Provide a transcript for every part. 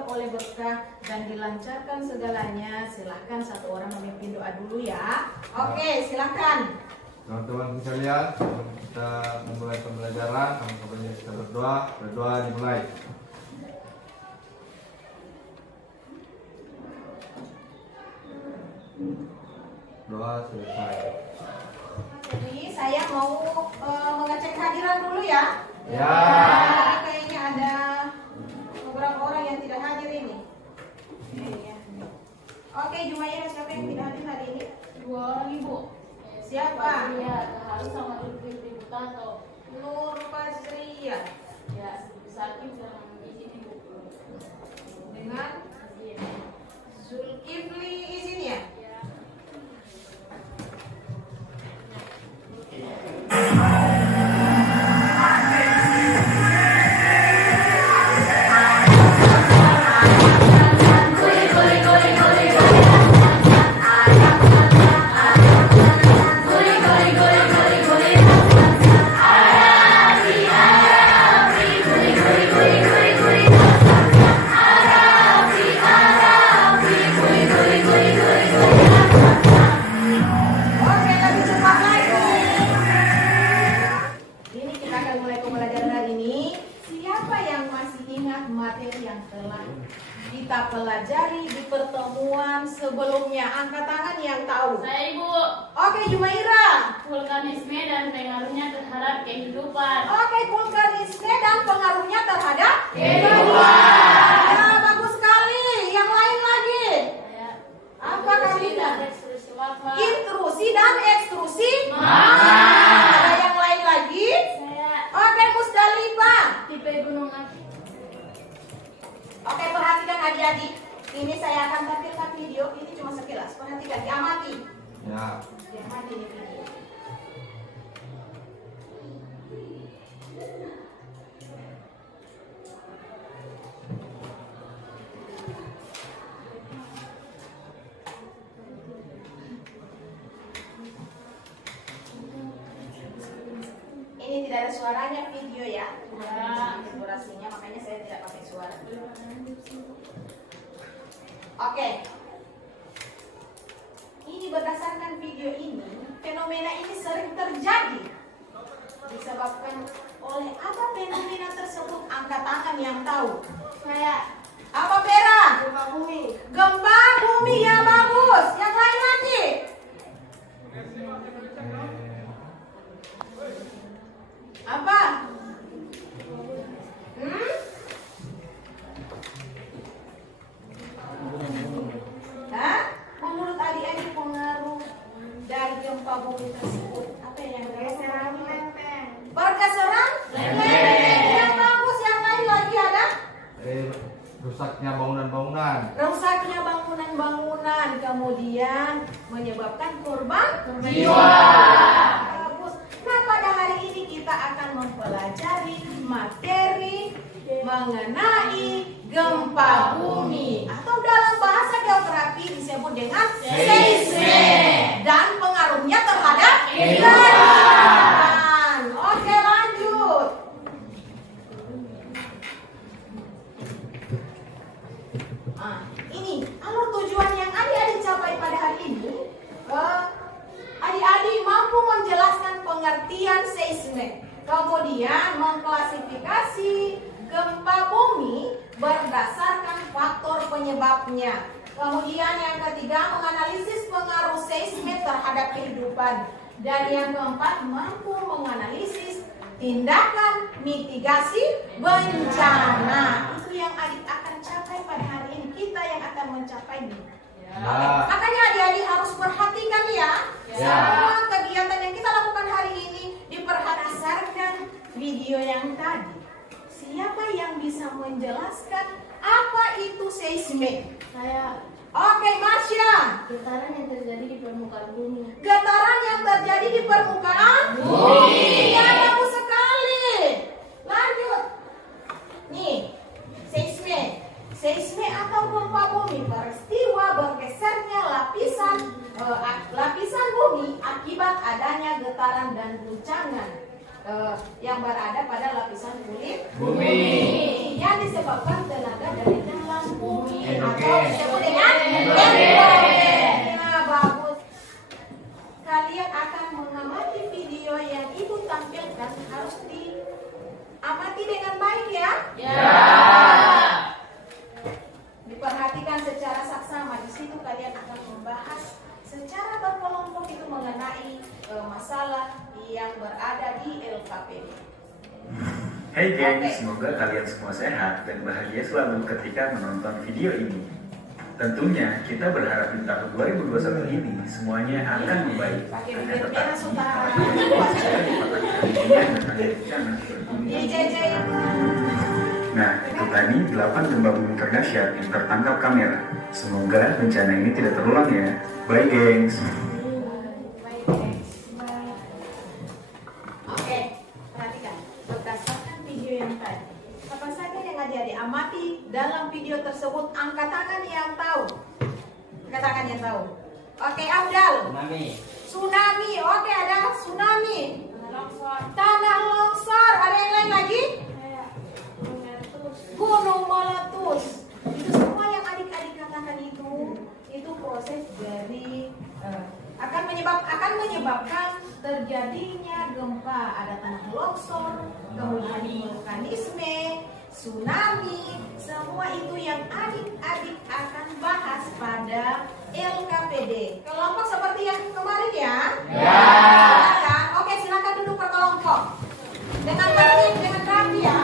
beroleh berkah dan dilancarkan segalanya. Silahkan satu orang memimpin doa dulu ya. Oke, silakan. Teman-teman sekalian, kita memulai pembelajaran. Teman-teman kita berdoa dimulai. Doa selesai. Jadi saya mau mengecek kehadiran dulu ya. Ya. Kayaknya ada beberapa orang yang tidak hadir ini. Oke, Jumaira, siapa yang tidak hadir hari ini? 2 orang ibu. Siapa? Iya, harus sama ibu Tato. Nur Pasria. Ya, Sakit yang izin ibu. Dengan Zulkifli izin ya? Kita pelajari di pertemuan sebelumnya. Angkat tangan yang tahu. Saya ibu. Oke, Jumaira. Vulkanisme dan pengaruhnya terhadap kehidupan. Oke, vulkanisme dan pengaruhnya terhadap kehidupan. Ya, bagus sekali. Yang lain lagi. Saya Apa kami? ekstrusi lava. Intrusi dan ekstrusi. Magma. Ada yang lain lagi? Saya Oke, Musdalifah. tipe gunung api. Oke, perhatikan adik-adik. Ini saya akan tampilkan video. Ini cuma sekilas. Perhatikan, diamati. Ya. Diamati ini video. Ini tidak ada suaranya video ya. Durasinya, makanya saya tidak pakai suara. Oke. Ini berdasarkan video ini, fenomena ini sering terjadi. Disebabkan oleh apa fenomena tersebut? Angkat tangan yang tahu. Saya Apa Vera? gempa bumi. Gempa bumi ya, bagus. Yang lain lagi? Apa? Hah? Menurut adik-adik pengaruh dari gempa bumi tersebut apa yang Pergeseran lempeng. Pergeseran? Lempeng. Yang bagus, yang lain lagi ada? Rusaknya bangunan-bangunan. Rusaknya bangunan-bangunan, kemudian menyebabkan korban Jiwa. Bagus. Nah, pada hari ini kita akan mempelajari materi mengenai gempa bumi atau dalam bahasa geografi disebut dengan seisme dan pengaruhnya terhadap kehidupan. Oke, lanjut. Ini alur tujuan yang adik-adik capai pada hari ini. Adik-adik mampu menjelaskan pengertian seisme, kemudian mengklasifikasi gempa bumi berdasarkan faktor penyebabnya. Kemudian yang ketiga, menganalisis pengaruh seisme terhadap kehidupan. Dan yang keempat, mampu menganalisis tindakan mitigasi bencana. Itu yang adik akan capai pada hari ini. Kita yang akan mencapainya. Ya. Makanya adik-adik harus perhatikan ya. Semua kegiatan yang kita lakukan hari ini diperhatikan video yang tadi. Siapa yang bisa menjelaskan apa itu seisme? Saya Oke, Masya. getaran yang terjadi di permukaan bumi. Getaran yang terjadi di permukaan bumi. Ya, bagus sekali. Lanjut. Nih, seisme. Seisme atau gempa bumi, peristiwa bergesernya lapisan bumi akibat adanya getaran dan guncangan yang berada pada lapisan kulit Bumi. yang disebabkan tenaga dari dalam secara saksama. Di situ kalian akan membahas secara berkelompok itu mengenai masalah yang berada di LKPD. Hai geng, Oke. semoga kalian semua sehat dan bahagia selalu ketika menonton video ini. Tentunya kita berharap di tahun 2021 ini semuanya akan membaik. Pakai Akan bibir tetap merah supaya Nah, itu tadi 8 gempa bumi terdahsyat yang tertangkap kamera. Semoga bencana ini tidak terulang ya. Bye gengs. Baik, guys. Oke, perhatikan. Berdasarkan video yang tadi, apa saja yang adik-adik amati dalam video tersebut? Angkat tangan yang tahu. Angkat tangan yang tahu. Oke, Abdal. Tsunami. Oke, ada tsunami. Tanah longsor. Ada yang lain lagi? Gunung meletus. Itu semua yang adik-adik katakan itu proses dari akan menyebabkan terjadinya gempa. Ada tanah longsor, kemudian vulkanisme, tsunami, semua itu yang adik-adik akan bahas pada LKPD. Kelompok seperti yang kemarin ya? Ya. Silakan. Oke, silakan duduk per kelompok. Dengan tertib, dengan rapi ya.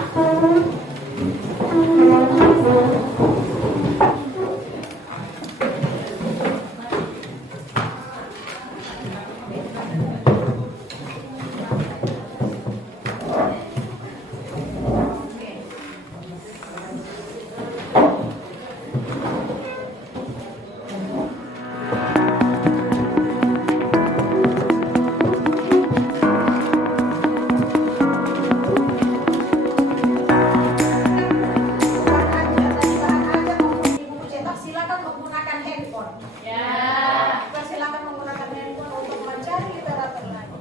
Silakan menggunakan handphone. Ya. Silakan menggunakan handphone untuk mencari literatur lain.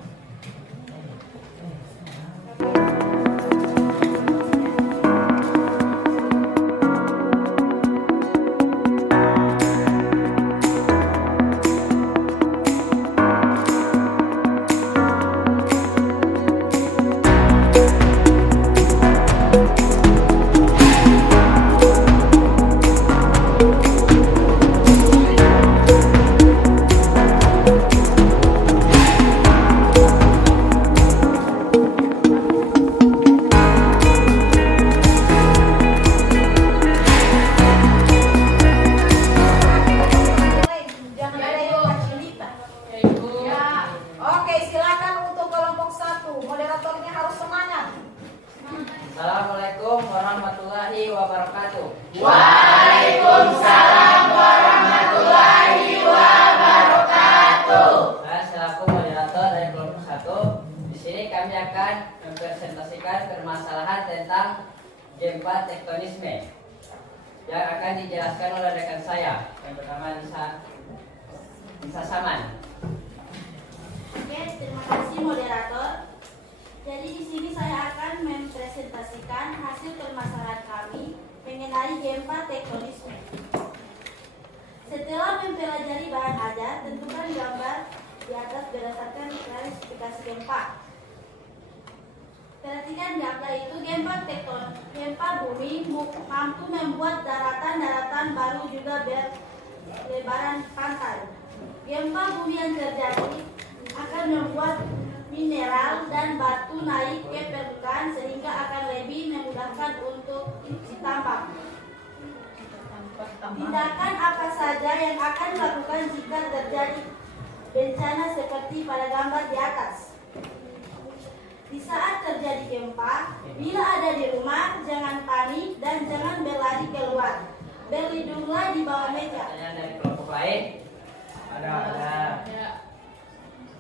Jangan ada yang facilita. Ya, Ibu. Ya. Oke, silakan untuk kelompok 1. Moderatornya harus semangat. Assalamualaikum warahmatullahi wabarakatuh. Waalaikumsalam warahmatullahi wabarakatuh. Saya selaku moderator dari kelompok 1. Di sini kami akan mempresentasikan permasalahan tentang gempa tektonisme yang akan dijelaskan oleh rekan saya yang bernama Nisa Saman. Oke, terima kasih moderator. Jadi di sini saya akan mempresentasikan hasil permasalahan kami mengenai gempa tektonisme. Setelah mempelajari bahan ajar, tentukan gambar di atas berdasarkan klasifikasi gempa. Perhatikan gambar itu, gempa bumi mampu membuat daratan-daratan baru juga berlebaran pantai. Gempa bumi yang terjadi akan membuat mineral dan batu naik ke permukaan sehingga akan lebih memudahkan untuk ditambang. Tindakan apa saja yang akan dilakukan jika terjadi bencana seperti pada gambar di atas? Di saat terjadi gempa, bila ada di rumah, jangan panik dan jangan berlari keluar. Berlindunglah di bawah meja. Pertanyaan dari kelompok lain? Ada. Ya.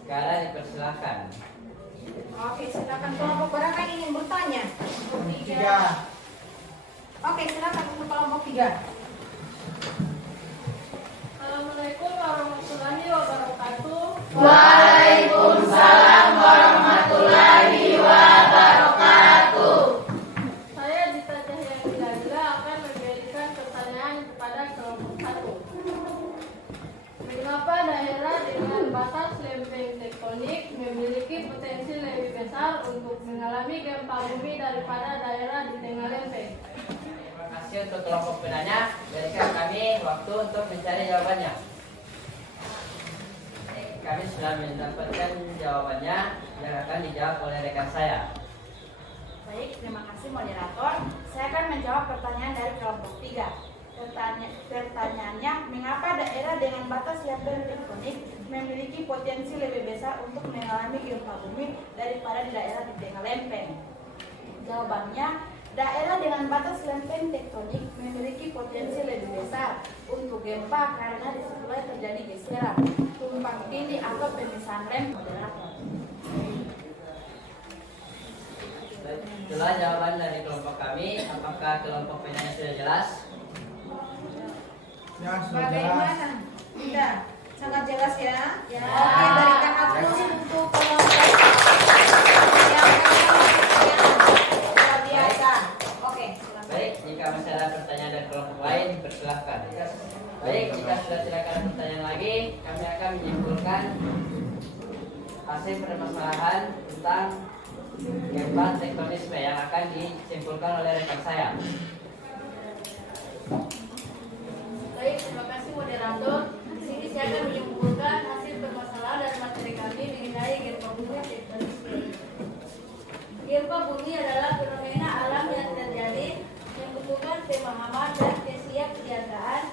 Sekarang dipersilahkan. Oke, silakan kelompok berapa yang ingin bertanya? 3. Oke, silakan untuk kelompok 3. Assalamualaikum warahmatullahi wabarakatuh. Waalaikumsalam warahmatullahi wabarakatuh. Saya Dita Cahyani Lazila akan memberikan pertanyaan kepada kelompok 1. Mengapa daerah dengan batas lempeng tektonik memiliki potensi lebih besar untuk mengalami gempa bumi daripada daerah di tengah lempeng? Terima kasih untuk kelompok penanya. Berikan kami waktu waktu untuk mencari jawabannya. Kami sudah mendapatkan jawabannya yang akan dijawab oleh rekan saya. Baik, terima kasih moderator. Saya akan menjawab pertanyaan dari kelompok 3. Pertanyaannya, mengapa daerah dengan batas lempeng tektonik memiliki potensi lebih besar untuk mengalami gempa bumi daripada di daerah di tengah lempeng? Jawabannya, daerah dengan batas lempeng tektonik memiliki potensi lebih besar untuk gempa karena disitulah terjadi geseran, tumpang tindih atau pemisahan lempeng. Moderator. Itulah jawaban dari kelompok kami. Apakah kelompok penanya sudah jelas? Ya, sudah jelas. Bagaimana? Tidak, sangat jelas ya. Ya. Oke, berikan aplaus untuk kelompok yang luar biasa. Oke, silakan. Baik, jika masih ada pertanyaan dari kelompok lain, dipersilahkan. Baik, jika sudah tidak ada pertanyaan lagi, kami akan menyimpulkan hasil permasalahan tentang gempa tektonisme yang akan disimpulkan oleh rekan saya. Baik, terima kasih moderator. Di sini saya akan menyimpulkan hasil permasalahan dari materi kami mengenai gempa bumi tektonisme. Gempa bumi adalah fenomena alam yang terjadi membutuhkan pemahaman dan kesiapsiagaan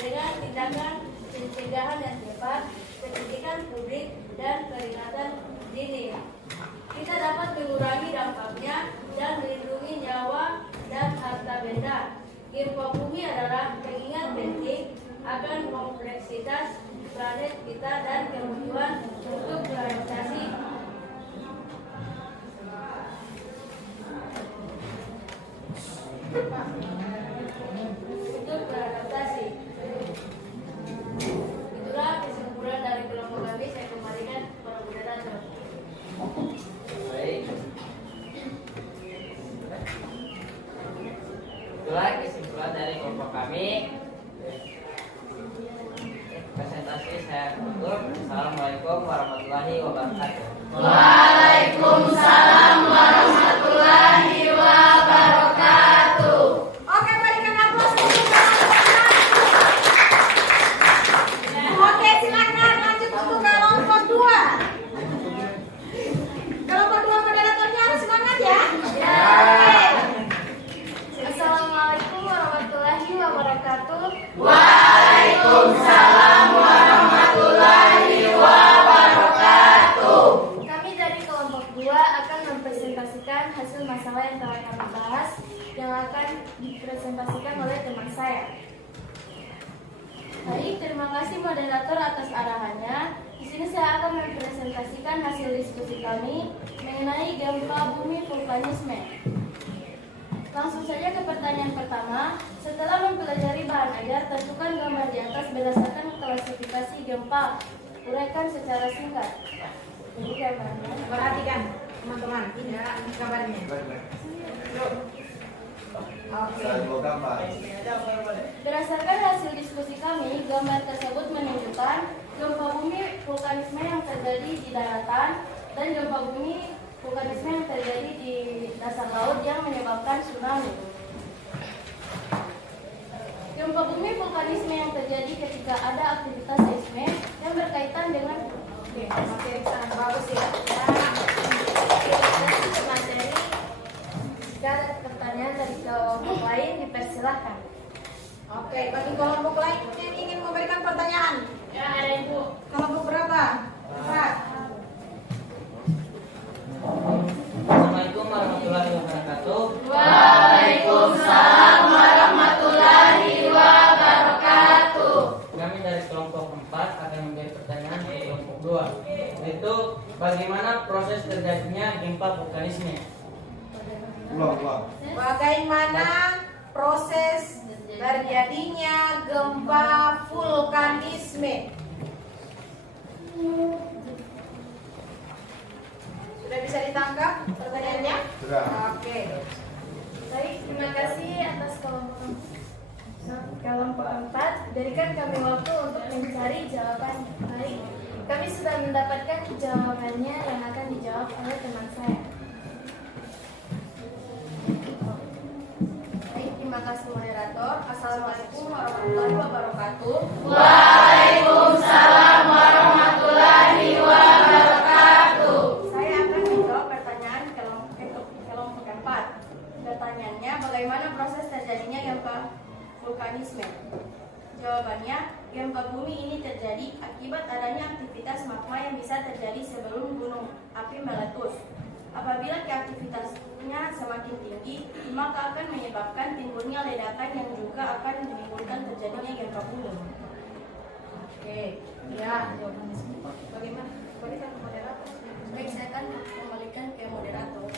dengan tindakan pencegahan yang cepat, pendidikan publik, dan peringatan dini. Kita dapat mengurangi dampaknya dan melindungi nyawa dan harta benda. Gempa bumi adalah pengingat penting akan kompleksitas planet kita dan kebutuhan untuk beradaptasi Itulah kesimpulan dari kelompok kami. Saya kembalikan kepada moderator. Baik. Itulah kesimpulan dari kelompok kami. Presentasi saya tutup. Assalamualaikum warahmatullahi wabarakatuh. Waalaikumsalam warahmatullahi wabarakatuh. Oke, berikan aplaus untuk Oke, silakan lanjut untuk kelompok 2. Kelompok 2 moderatornya harus semangat ya. Assalamualaikum warahmatullahi wabarakatuh. Waalaikumsalam warahmatullahi wabarakatuh. Kami dari kelompok 2 akan mempresentasikan hasil masalah yang telah kami bahas yang akan dipresentasikan oleh teman saya. Baik, terima kasih moderator atas arahannya. Di sini saya akan mempresentasikan hasil diskusi kami mengenai gempa bumi vulkanisme. Langsung saja ke pertanyaan pertama. Setelah mempelajari bahan ajar, tentukan gambar di atas berdasarkan klasifikasi gempa. Uraikan secara singkat. Jadi gambarnya. Perhatikan teman-teman, ini gambarnya. Oke. Saya dua gambar. Berdasarkan hasil diskusi kami, gambar tersebut menunjukkan gempa bumi vulkanisme yang terjadi di daratan dan gempa bumi vulkanisme yang terjadi di dasar laut yang menyebabkan tsunami. Gempa bumi vulkanisme yang terjadi ketika ada aktivitas seisme yang berkaitan dengan Materi sangat bagus ya. materi. Jika ada pertanyaan dari kelompok lain, dipersilahkan. Oke, bagi kelompok lain yang ingin memberikan pertanyaan. Ya, ada Ibu. Kelompok berapa? 4. Assalamualaikum warahmatullahi wabarakatuh. Waalaikumsalam warahmatullahi wabarakatuh. Kami dari kelompok 4 akan memberi pertanyaan ke kelompok 2, yaitu bagaimana proses terjadinya gempa vulkanisme. Ulang. Bagaimana proses terjadinya gempa vulkanisme? Sudah bisa ditangkap pertanyaannya? Sudah. Oke. Baik, terima kasih atas kelompok 4. Berikan kami waktu untuk mencari jawaban. Baik, kami sudah mendapatkan jawabannya yang akan dijawab oleh teman saya. Baik, terima kasih moderator. Assalamualaikum warahmatullahi wabarakatuh. Waalaikumsalam warahmatullahi wabarakatuh. Saya akan menjawab pertanyaan kelompok 4. Pertanyaannya, bagaimana proses terjadinya gempa vulkanisme? Jawabannya, gempa bumi ini terjadi akibat adanya aktivitas magma yang bisa terjadi sebelum gunung api meletus. Apabila aktivitasnya semakin tinggi, maka akan menyebabkan timbulnya ledakan yang juga akan menimbulkan terjadinya gempa bumi. Oke, ya jawabannya semua. Bagaimana? Kembalikan ke moderator. Baik, saya akan kembalikan ke moderator.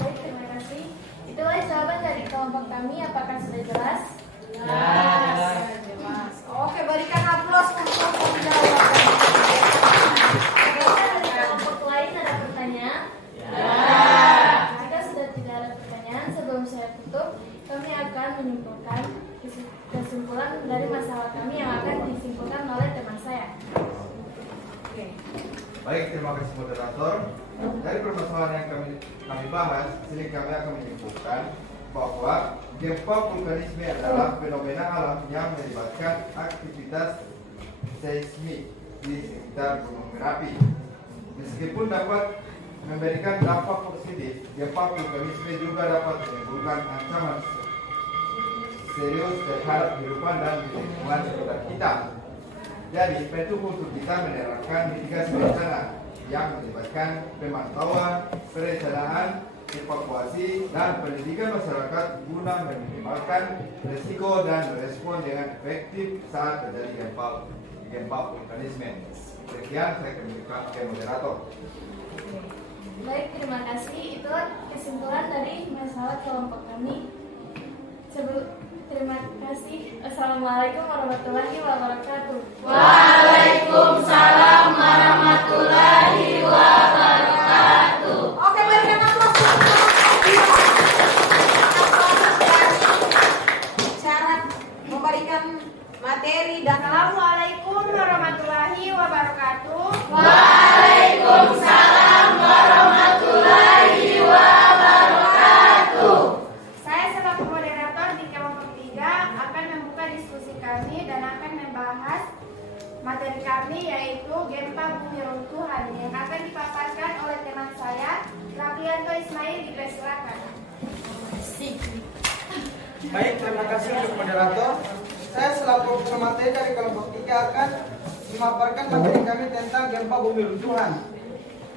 Baik, terima kasih. Itulah jawaban dari kelompok kami. Apakah sudah jelas? Jelas. Oke, berikan aplaus untuk penjawab. Apakah dari kelompok lain ada pertanyaan? Jika sudah tidak ada pertanyaan, sebelum saya tutup, kami akan menyimpulkan kesimpulan dari masalah kami yang akan disimpulkan oleh teman saya. Oke. Baik, terima kasih moderator. Dari permasalahan yang kami bahas, sini kami akan menyimpulkan bahwa gempa vulkanisme adalah fenomena alam yang melibatkan aktivitas seismik di sekitar gunung berapi. Meskipun dapat memberikan dampak positif, gempa vulkanisme juga dapat menimbulkan ancaman serius terhadap kehidupan dan lingkungan sekitar kita. Jadi, penting untuk kita menerapkan mitigasi bencana yang melibatkan pemantauan, perencanaan, evakuasi, dan pendidikan masyarakat guna meminimalkan risiko dan merespon dengan efektif saat terjadi gempa vulkanisme. Sekian, saya kembalikan ke moderator. Baik, terima kasih. Itulah kesimpulan dari masalah kelompok kami. Terima kasih. Assalamualaikum warahmatullahi wabarakatuh. Waalaikumsalam warahmatullahi wabarakatuh. Oke, berikan aplaus untuk syarat memberikan materi dan Assalamualaikum warahmatullahi wabarakatuh. Waalaikumsalam warahmatullahi wabarakatuh. Saya selaku moderator di kelompok 3 akan membuka diskusi kami dan akan membahas materi kami yaitu gempa bumi runtuhan yang akan dipaparkan oleh teman saya, Rafianto Ismail. Dipersilakan. Baik, terima kasih untuk moderator. Saya selaku pemateri dari kelompok 3 akan memaparkan materi kami tentang gempa bumi runtuhan.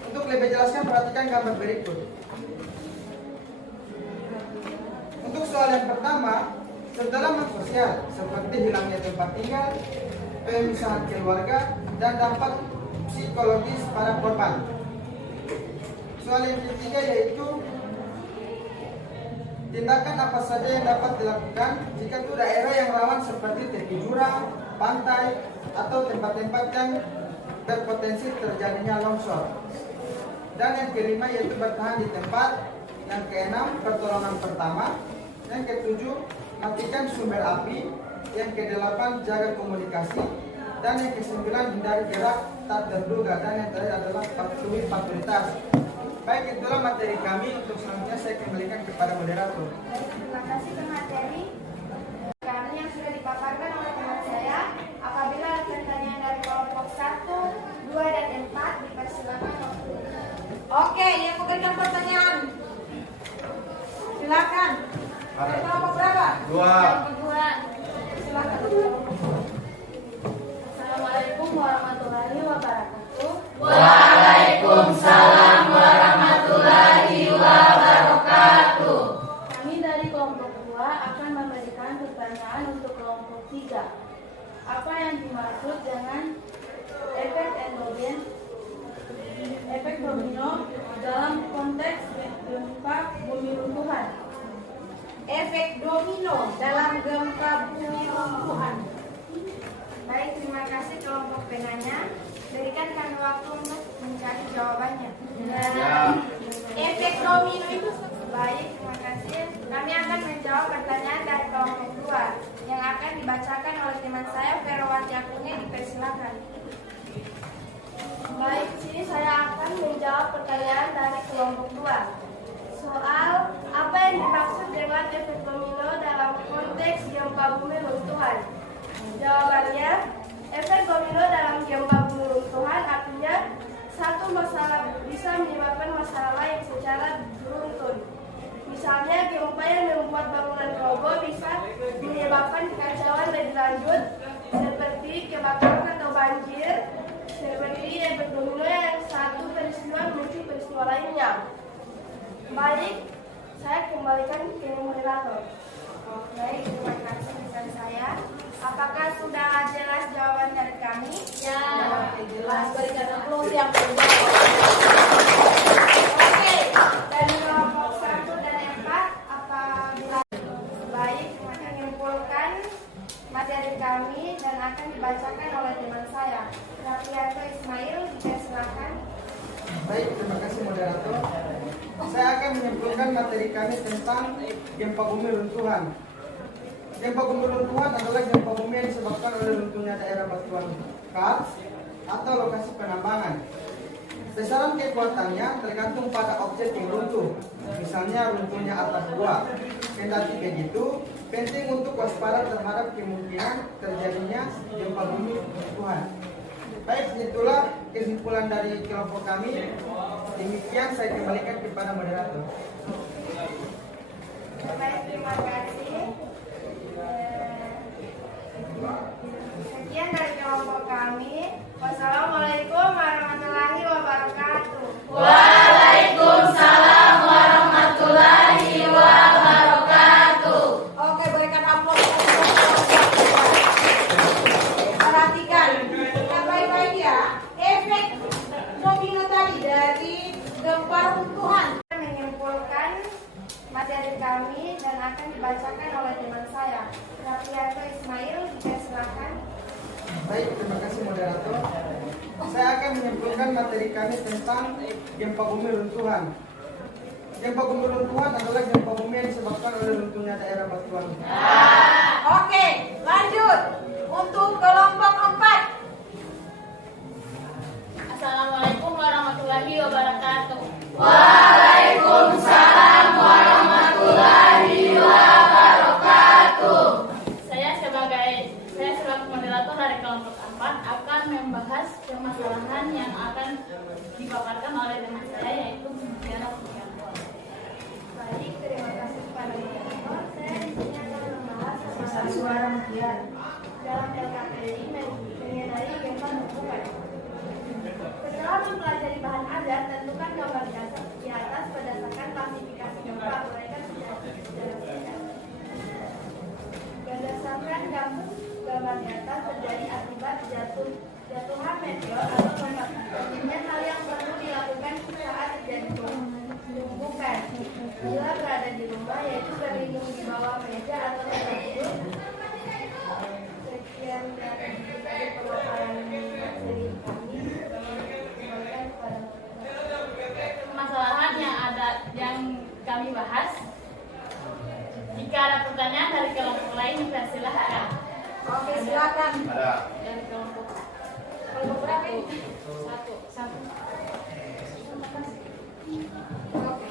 Untuk lebih jelasnya, perhatikan gambar berikut. Untuk soal yang pertama, setelah sosial seperti hilangnya tempat tinggal, pemisahan keluarga, dan dampak psikologis pada korban. Soal yang ketiga yaitu tindakan apa saja yang dapat dilakukan jika itu daerah yang rawan seperti tepi jurang, pantai, atau tempat-tempat yang berpotensi terjadinya longsor. Dan yang kelima yaitu bertahan di tempat. Yang keenam, pertolongan pertama. Yang ketujuh, matikan sumber api. Yang kedelapan, jaga komunikasi. Dan yang kesembilan, hindari gerak tak terduga. Dan yang terakhir adalah patuhi fasilitas. Baik, itulah materi kami. Untuk selanjutnya saya kembalikan kepada moderator. Terima kasih pemateri kami yang sudah dipaparkan oleh teman saya. Apabila ada pertanyaan dari kelompok 1, 2, dan 4, dipersilakan waktunya. Oke, yang memberikan pertanyaan. Silakan. Dari kelompok berapa? 2. Silakan. Assalamualaikum warahmatullahi wabarakatuh. Waalaikumsalam warahmatullahi wabarakatuh. Kami dari kelompok 2 akan memberikan pertanyaan untuk kelompok 3. Apa yang dimaksud dengan efek domino dalam konteks gempa bumi runtuhan? Efek domino dalam gempa bumi runtuhan. Baik, terima kasih kelompok penanya. Berikan kami waktu untuk mencari jawabannya. Efek domino itu Baik, terima kasih. Kami akan menjawab pertanyaan dari kelompok 2 yang akan dibacakan oleh teman saya, Ferowati Akune. Dipersilakan. Baik, sini saya akan menjawab pertanyaan dari kelompok 2. Soal apa yang dimaksud dengan efek domino dalam konteks gempa bumi runtuhan? Jawabannya, efek domino dalam gempa bumi runtuhan artinya satu masalah bisa menyebabkan masalah lain secara beruntun. Misalnya, gempa yang membuat bangunan roboh bisa menyebabkan kekacauan lebih lanjut seperti kebakaran atau banjir. Seperti efek domino yang satu peristiwa memicu peristiwa lainnya. Baik, saya kembalikan ke moderator. Baik, terima kasih rekan saya. Apakah sudah jelas jawaban dari kami? Ya, jelas. Berikan aplaus yang terbaik. Oke, dari kelompok 1 dan 4, apabila baik, maka menyimpulkan materi kami dan akan dibacakan oleh teman saya, Rafianto Ismail. Silakan. Baik, terima kasih moderator. Saya akan menyimpulkan materi kami tentang gempa bumi runtuhan. Gempa bumi runtuhan adalah gempa bumi yang disebabkan oleh runtuhnya daerah batuan kars atau lokasi penambangan. Besaran kekuatannya tergantung pada objek yang runtuh. Misalnya runtuhnya atap gua. Kendati begitu, penting untuk waspada terhadap kemungkinan terjadinya gempa bumi runtuhan. Baik, itulah kesimpulan dari kelompok kami. Demikian saya kembalikan kepada moderator. Baik, terima kasih. Sekian dari kelompok kami. Wassalamualaikum warahmatullahi wabarakatuh. Waalaikumsalam warahmatullahi wabarakatuh. Oke, berikan aplaus. Perhatikan, yang baik-baik ya. Efek domino tadi dari gempa runtuhan. Menyimpulkan materi kami dan akan dibacakan oleh teman saya, Rafianto Ismail. Silakan. Baik, terima kasih moderator. Saya akan menyimpulkan materi kami tentang gempa bumi runtuhan. Gempa bumi runtuhan adalah gempa bumi yang disebabkan oleh runtuhnya daerah batuan. Oke, lanjut. Untuk kelompok 4. Assalamualaikum warahmatullahi wabarakatuh. Waalaikumsalam warahmatullahi wabarakatuh. Saya sebagai moderator dari kelompok 4 akan membahas permasalahan yang akan dipaparkan oleh teman saya, yaitu bencana penggangguan. Baik, terima kasih kepada moderator. Saya di sini akan membahas Suara Mukian. dalam LKPI mengenai gempa runtuhan. Setelah mempelajari bahan adat, tentukan gambar di atas berdasarkan klasifikasi gempa. Uraikan secara singkat. Berdasarkan gambar di atas terjadi akibat jatuhan meteor atau lompat. Kemudian hal yang perlu dilakukan saat terjadi tumbukan. Bila berada di rumah, yaitu berlindung di bawah meja atau tempat tidur. Sekian dari pemaparan materi kami. Kembalikan kepada Permasalahan yang kami bahas. Jika ada pertanyaan dari kelompok lain, silahkan. Oke, silakan. Ada. Dari kelompok Berapa ini? satu. Oke.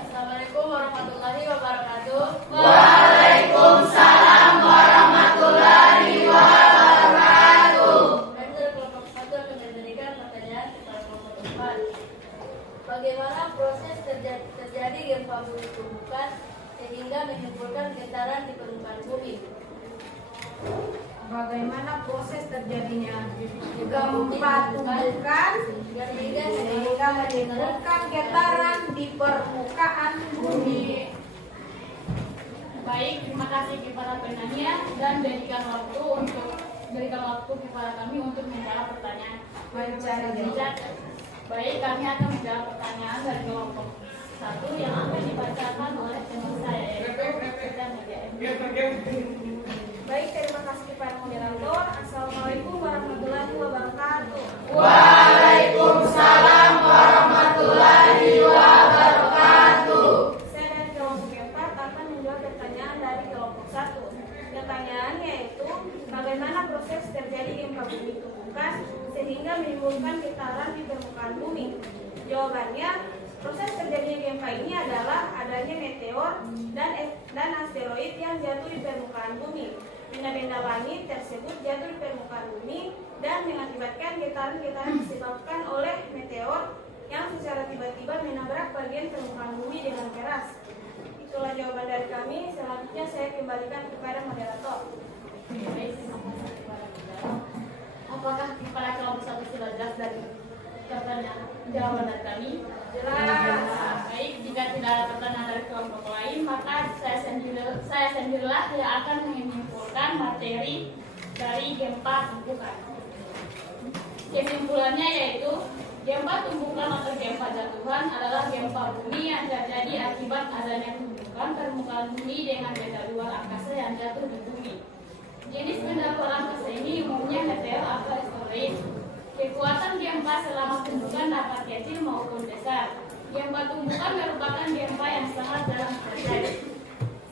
Assalamualaikum warahmatullahi wabarakatuh. Waalaikumsalam warahmatullahi wabarakatuh. Kami dari kelompok 1 akan memberikan pertanyaan kepada kelompok 4. Bagaimana proses terjadi gempa bumi tumbukan sehingga menimbulkan getaran di permukaan bumi? Bagaimana proses terjadinya gempa tumbukan sehingga menimbulkan getaran di permukaan bumi? Baik, terima kasih kepada penanya dan berikan waktu kepada kami untuk menjawab pertanyaan. Baik, kami akan menjawab pertanyaan dari kelompok 1 yang akan dibacakan oleh teman saya, yaitu Kita Media MD. Baik, terima kasih kepada moderator. Assalamualaikum warahmatullahi wabarakatuh. Waalaikumsalam warahmatullahi wabarakatuh. Saya dari kelompok 4 akan menjawab pertanyaan dari kelompok 1. Pertanyaannya yaitu, bagaimana proses terjadi gempa bumi tumbukan sehingga menimbulkan getaran di permukaan bumi? Jawabannya, Proses terjadinya gempa ini adalah adanya meteor dan asteroid yang jatuh di permukaan bumi. Benda-benda langit tersebut jatuh di permukaan bumi dan mengakibatkan getaran-getaran disebabkan oleh meteor yang secara tiba-tiba menabrak bagian permukaan bumi dengan keras. Itulah jawaban dari kami. Selanjutnya saya kembalikan kepada moderator. Baik, terima kasih kepada moderator. Apakah para kelompok satu sudah jelas dari pertanyaan jawaban dari kami? Jelas. Baik, jika tidak ada pertanyaan dari kelompok lain, maka saya sendirilah yang akan menyimpulkan materi dari gempa tumbukan. Kesimpulannya yaitu gempa tumbukan atau gempa jatuhan adalah gempa bumi yang terjadi akibat adanya tumbukan permukaan bumi dengan benda luar angkasa yang jatuh di bumi. Jenis benda luar angkasa ini umumnya meteor atau asteroid. Kekuatan gempa selama tumbukan dapat kecil maupun besar. Gempa tumbukan merupakan gempa yang sangat jarang terjadi.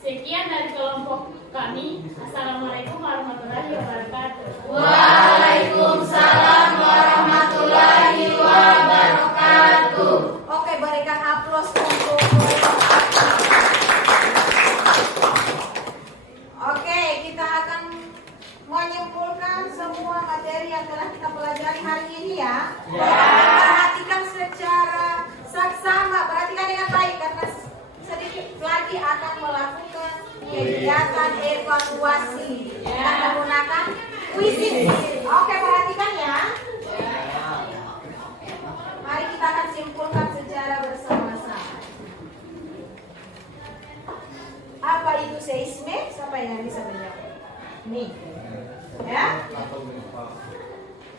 Sekian dari kelompok kami. Assalamualaikum warahmatullahi wabarakatuh. Waalaikumsalam warahmatullahi wabarakatuh. Oke, berikan aplaus untuk Oke, kita akan menyimpulkan semua materi yang telah kita pelajari hari ini ya. Perhatikan secara saksama, perhatikan dengan baik karena sedikit lagi akan melakukan kegiatan evaluasi dan menggunakan kuisis. Oke, perhatikan ya. Mari kita akan simpulkan secara bersama-sama. Apa itu seisme? Siapa yang bisa menjawab? Nih. Ya.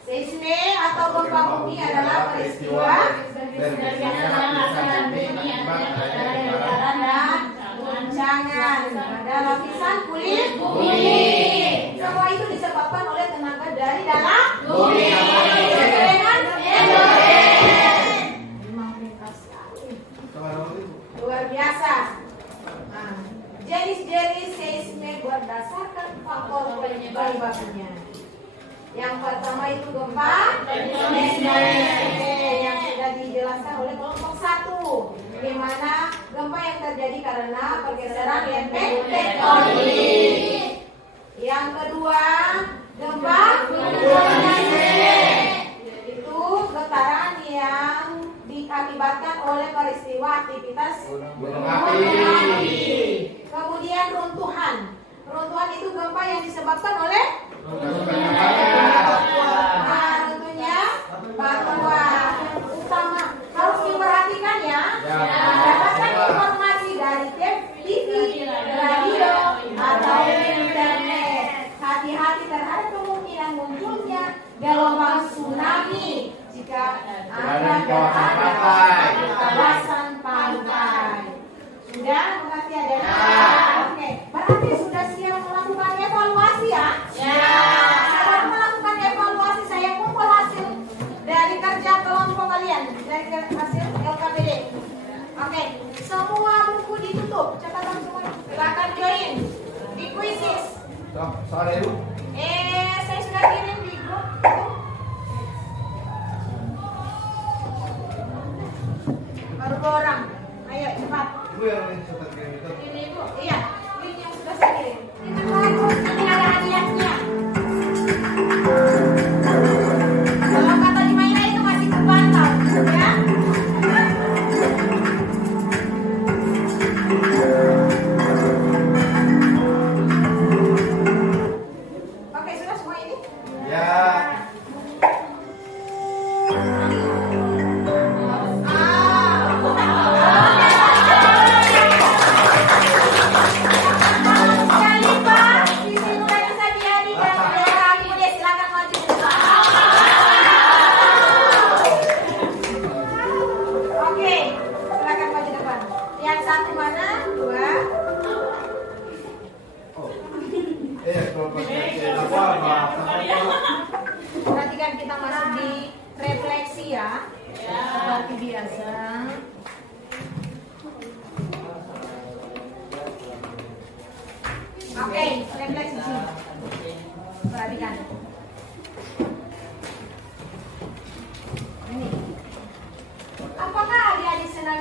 Seisme atau gempa bumi adalah peristiwa guncangan pada lapisan kulit bumi. Semua itu disebabkan oleh tenaga dari dalam bumi. Luar biasa. Nah, jenis-jenis seisme berdasarkan faktor penyebabnya. Yang pertama itu gempa yang sudah dijelaskan oleh kelompok 1, di mana gempa yang terjadi karena pergeseran lempeng tektonik. Yang kedua, gempa itu getaran yang diakibatkan oleh peristiwa aktivitas gunung api. Kemudian runtuhan. Runtuhan itu gempa yang disebabkan oleh runtuhnya batuan. Utama harus diperhatikan ya. Dapatkan informasi dari TV, radio, atau internet. Hati-hati terhadap kemungkinan munculnya gelombang tsunami jika Anda berada di kawasan pantai. Sudah mengerti adanya? Oke, berarti sudah siap melakukan evaluasi ya? Setelah melakukan evaluasi, saya kumpul hasil dari kerja kelompok kalian, dari hasil LKPD. Oke, semua buku ditutup, catatan semua. Silakan join di kuisis. Soal ibu? Saya sudah kirim di grup. Baru 2 orang. Ayo cepat. Ibu yang sempat kirim itu. Ini ibu. Iya, ini yang sudah saya kirim. Ini bagus. Ini ada hadiahnya. Kalau kata di mainan itu masih terpantau, ya. Oke, sudah semua ini? Ya. Jangan lupa di sini udah bisa dihadirkan oleh kami. Deh, silakan maju ke depan. Oke, silakan maju depan. Yang satu mana? 2. Kelompok apa? Perhatikan kita masih di refleksi ya. Seperti biasa. Oke, refleksi sini. Perhatikan. Ini. Apakah adik-adik senang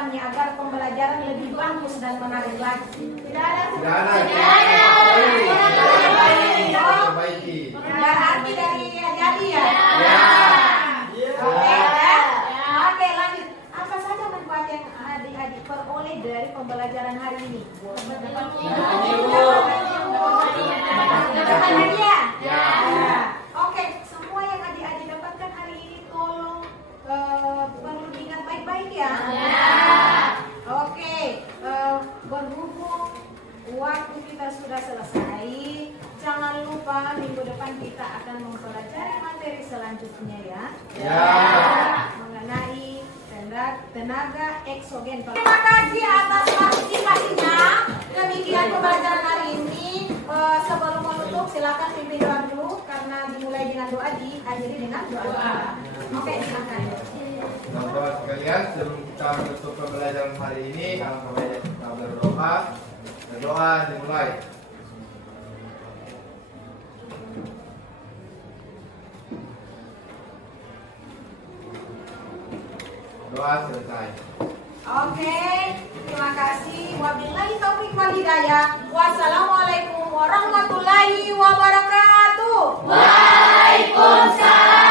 depannya agar pembelajaran lebih bagus dan menarik lagi. Tidak ada. Perbaiki. Berarti dari jadi ya. Oke, lanjut. Apa saja manfaat yang adik-adik peroleh dari pembelajaran hari ini? Dapat hadiah? Ya. Oke, semua yang adik-adik dapatkan hari ini tolong perlu diingat baik-baik ya. Oke, berhubung waktu kita sudah selesai, jangan lupa minggu depan kita akan mempelajari materi selanjutnya ya. Mengenai tenaga eksogen. Terima kasih atas partisipasinya. Demikian pembelajaran hari ini. Sebelum menutup, silakan pimpin doa dulu karena dimulai dengan doa, diakhiri dengan doa. Oke, silakan. Teman-teman sekalian, sebelum kita menutup pembelajaran hari ini, alangkah baiknya kita berdoa. Berdoa dimulai. Doa selesai. Oke, terima kasih. Wabillahi taufiq wal hidayah. Wassalamualaikum warahmatullahi wabarakatuh. Waalaikumsalam.